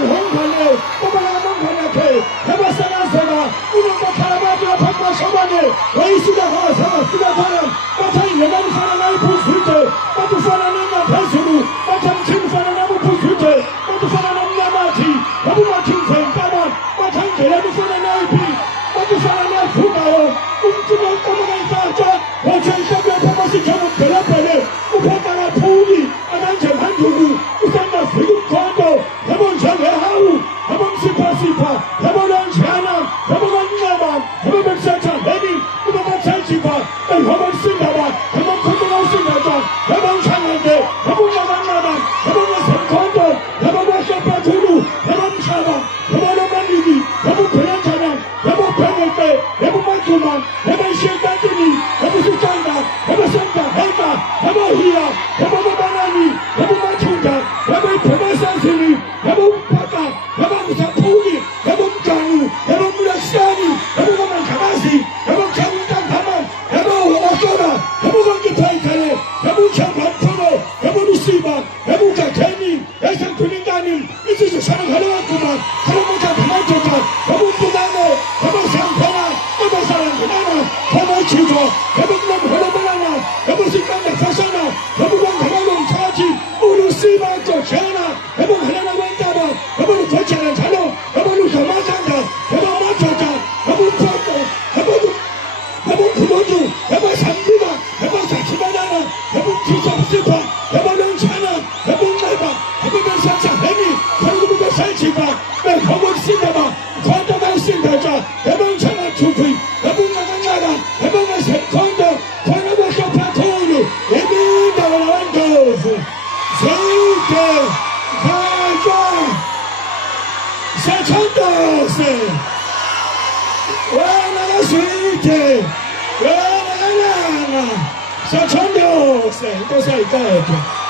hongale, Obalamangale, Habasana, Unakalabia, Papa Shabane, Waisida, Sida, Batai, Levan Pusute, Batufanana Pesuru, Batam Tinfanana Pusute, Batufanana Yamati, Babumatin Kama, Batai, Levan IP, Batufanana Fumayo, Umtuma Kamaka, Batai, Pamasikan, Pelapele, Upatana Pudi, Ananja Handuru, Usanga Fidu Kondo, Hamon Jangahau, Hamon Sipa, Hamon Jana, Hamon Nama, Hamon Sata, Heavy, Hamon Sanchipa, and Hamon Singaba, Hamon Kondo Singaba, Hamon Chanande, Hamon Nama, Hamon Kondo, Hamon Shapaturu, Hamon Shaba, Hamon Manidi, Hamon Pelantana, Hamon Penete, Hamon Matuman, Hamon Shekatini, Hamon Sukanda, Hamon Santa, Hema, Hamon Hia, Hamon Banani, Hamon Matuga, Hamon Pemasasini, Hamon Paka, Hamon Sapuni, Hamon Kanu, Hamon Murashani, Hamon Kamasi, Hamon Kamutan Haman, Hamon Osora, Hamon Kipaitale, Hamon Chaman Tono, Hamon Usiba, Hamon Kakeni, Esan Kuningani, this is the son of Halakuma, Hamon Kamantoka, Hamon Pudano, Hamon Sampana, Hamon Saranana, Hamon Chico, Hamon Holobanana, Hamon Sikanda Fasana, Hamon Hamon Taji, Ulusiba Kochana, Hamon Helena Wendaba, Hamon Kochana Tano, Hamon Kamatanga, Hamon Matoka, Hamon Poko, Hamon Kumodu, Hamon Sambiba, Hamon Sachibanana, Hamon Tisa, Hamon Chana, Hamon Naba, Hamon Santa Hemi, Hamon Sanchiba, Hamon Sindaba, Konda Sindaja, Hamon Chana Tupi, Hamon Nagana, Hamon Sekondo, Konabaka Patolu, Emi Dalandos, Zeke, Vaja, Sachandos, Wana Sweete, Wana Sachandos, entonces hay que